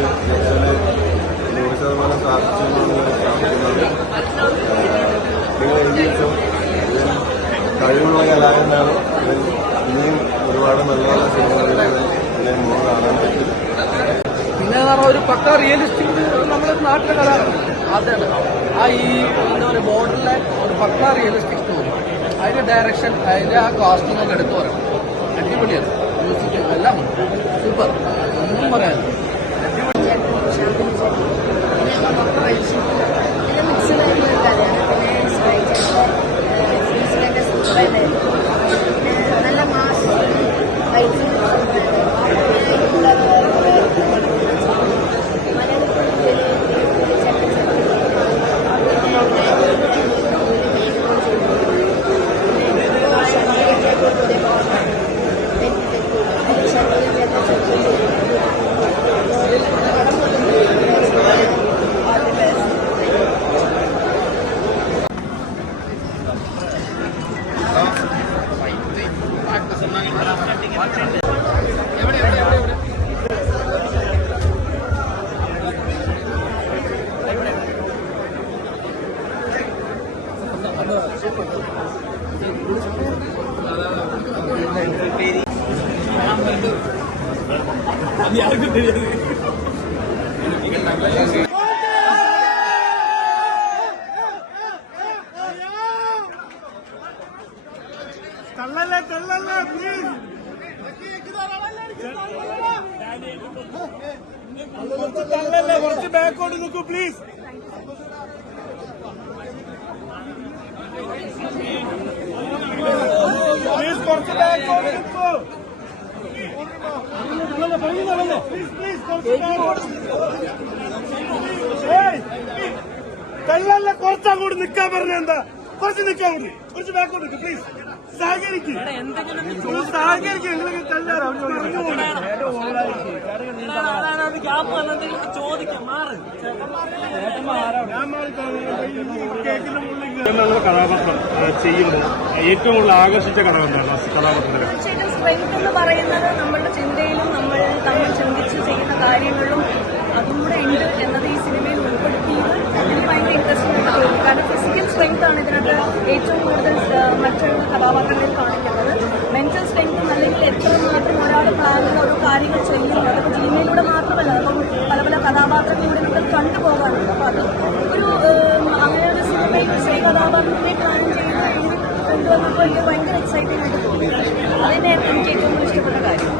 100% സാധിച്ചു കഴിവുള്ള കലാകാരനാണ്. ഇനിയും ഒരുപാട് നല്ല നല്ല സിനിമകളിൽ എന്നെ മോൻ കാണാൻ പറ്റും. പിന്നെ ഒരു പക്ക റിയലിസ്റ്റിക് നമ്മുടെ നാട്ടിലെ കലാകാരൻ അതാണ് ആ ഈ എന്താ പറയുക ബോർഡറിലെ ഒരു പക്ക റിയലിസ്റ്റിക് സ്റ്റോറി. അതിന്റെ ഡയറക്ഷൻ, അതിന്റെ ആ കാസ്റ്റിംഗ് ഒക്കെ എടുത്തു പറയാം. അടിപൊളിയാണ്. മ്യൂസിക് എല്ലാം സൂപ്പർ, ഒന്നും പറയാനില്ല. നല്ല മാസ് കുറച്ച് ബാക്കോട്ട് നിൽക്കൂ പ്ലീസ്. പ്ലീസ് കുറച്ച് ബാക്കോട്ട് നിൽക്കൂ. കല്ലല്ല കുറച്ചങ്ങോട്ട് നിൽക്കാൻ പറഞ്ഞ എന്താ? കുറച്ച് നിൽക്കാൻ കൂടി, കുറച്ച് ബാക്കോട്ട് നിൽക്കും പ്ലീസ്. സഹകരിക്കും സഹകരിക്കും. നിങ്ങൾക്ക് കല്ലാണ് കഥാപാത്രം ചെയ്യുമ്പോൾ ഏറ്റവും കൂടുതൽ ആകർഷിച്ച ഘടകം എന്താണ് കഥാപാത്രത്തിന്? സ്ട്രെങ്ത് എന്ന് പറയുന്നത് നമ്മളുടെ ചിന്തയിലും നമ്മൾ തമ്മിൽ ചിന്തിച്ച് ചെയ്യുന്ന കാര്യങ്ങളിലും അതും കൂടെ ഉണ്ട് എന്നത് ഈ സിനിമയിൽ ഉൾപ്പെടുത്തിയത് എനിക്ക് ഭയങ്കര ഇൻട്രസ്റ്റിംഗ് ആയിട്ട് തോന്നി. കാരണം ഫിസിക്കൽ സ്ട്രെങ്ത് ആണ് ഇതിനകത്ത് ഏറ്റവും കൂടുതൽ മറ്റുള്ള കഥാപാത്രങ്ങളിൽ കാണിക്കുന്നത്. മെന്റൽ സ്ട്രെങ്തും അല്ലെങ്കിൽ എത്ര മാത്രം ഒരാൾ പ്ലാനിൽ ഓരോ കാര്യങ്ങൾ ചെയ്യുന്നു അതൊക്കെ സിനിമയിലൂടെ മാത്രമല്ല, അപ്പം പല പല കഥാപാത്രങ്ങളിലൂടെ നമുക്ക് കണ്ടുപോകാറുണ്ട്. അപ്പോൾ അത് ഒരു അങ്ങനെ ഒരു സിനിമയിൽ സ്ത്രീ കഥാപാത്രത്തിനെ പ്ലാൻ ചെയ്ത് കൊണ്ടുവന്നപ്പോൾ എനിക്ക് ഭയങ്കര എക്സൈറ്റിംഗ് ആയിട്ട് തോന്നി. അതിനായിരുന്നു എനിക്ക് ഏറ്റവും ഇഷ്ടപ്പെട്ട കാര്യം.